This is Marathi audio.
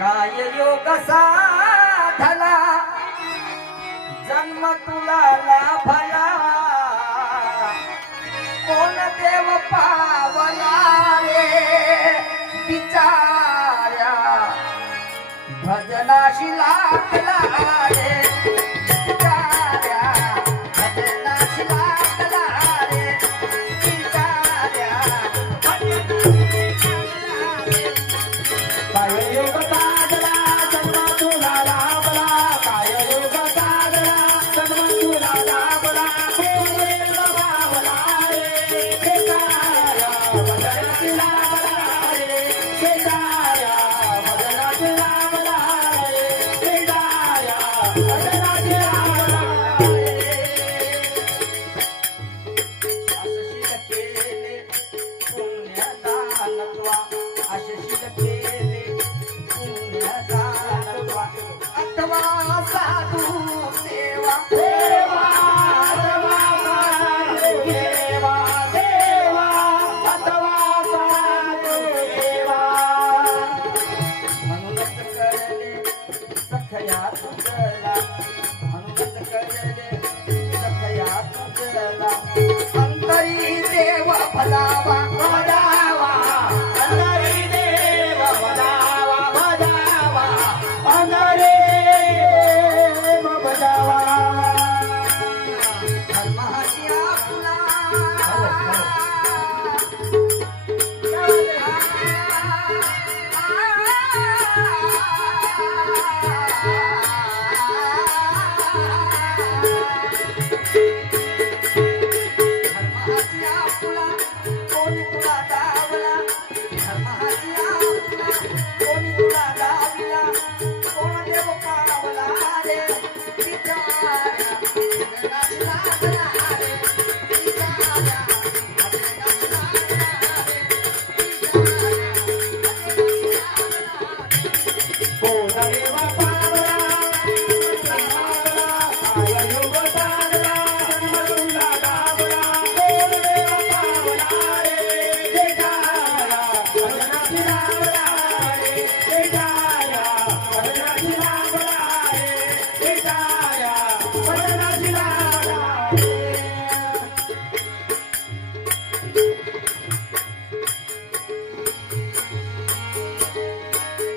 काय योग साधला जन्म तुला लाभला कोण देव पावला रे बिचाऱ्या भजनाशी लागला रे बिचाऱ्या भजनाशी लागला रे बिचाऱ्या काय योग साधला जन्म तुला लाभला काय योग साधला जन्म तुला लाभला कोण देव पावला रे बिचाऱ्या भजनाशी लागला रे बिचाऱ्या भजनाशी लागला रे बिचाऱ्या भजनाशी लागला रे अशील केले पुण्यदानत्वा अशील केले पुण्यदानत्वा अथवा साधू सेवा देवा देवा देवा देवा अथवा साधू देवा म्हणूनच करले सखया